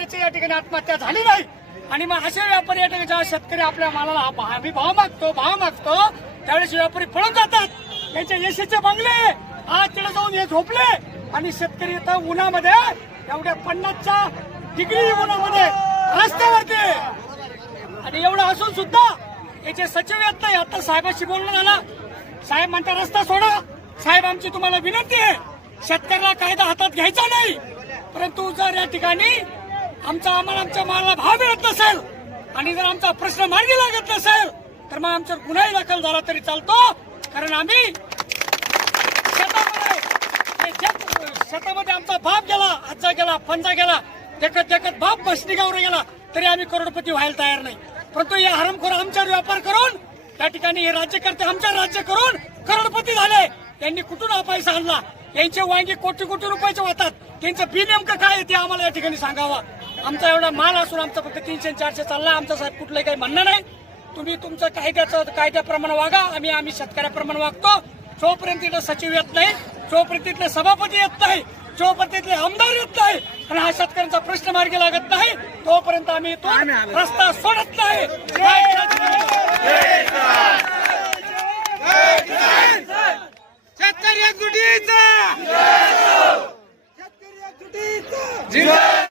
व्यापाऱ्याची या ठिकाणी आत्महत्या झाली नाही. आणि मग असे व्यापारी या ठिकाणी जेव्हा शेतकरी आपल्या मालाला आम्ही भाव मागतो त्यावेळेस व्यापारी पळून जातात. त्यांचे एसीचे बंगले आज तिथे जाऊन हे झोपले आणि शेतकरी इथं उन्हामध्ये एवढ्या 50च्या डिग्री उन्हामध्ये रस्त्यावरती. आणि एवढं असून सुद्धा याचे सचिव येत नाही. आता साहेबांशी बोलणं झालं, साहेब म्हणतात रस्ता सोडा. साहेब आमची तुम्हाला विनंती आहे, शेतकऱ्याला कायदा हातात घ्यायचा नाही, परंतु जर या ठिकाणी आमच्या मालाला भाव मिळत नसेल आणि जर आमचा प्रश्न मार्गी लागत नसेल तर मग आमच्यावर गुन्हाही दाखल झाला तरी चालतो. कारण आम्ही शेतामध्ये आमचा बाप गेला, आजचा गेला, पंजा गेला, देखत बाप बसनिगावर गेला तरी आम्ही करोडपती व्हायला तयार नाही. परंतु हे हरामखोर आमच्यावर व्यापार करून त्या ठिकाणी हे राज्यकर्ते आमच्यावर राज्य करून करोडपती झाले. त्यांनी कुठून हा पैसा आणला? यांचे वांगे कोटी रुपयाचे होतात. त्यांचं बी नेमकं काय आहे ते आम्हाला या ठिकाणी सांगावं. आमचा एवढा माल असून आमचा फक्त 300-400 चालला. आमचा साहेब कुठलंही काही म्हणणं नाही. तुम्ही तुमचं कायद्याप्रमाणे वागा, आम्ही शेतकऱ्याप्रमाणे वागतो. जोपर्यंत इथं सचिव येत नाही, जोपर्यंत इथले सभापती येत नाही, जोपर्यंत इथले आमदार येत नाही आणि हा शेतकऱ्यांचा प्रश्न मार्गी लागत नाही तोपर्यंत आम्ही इथून रस्ता सोडत नाही. शेतकरी एकजुटीचा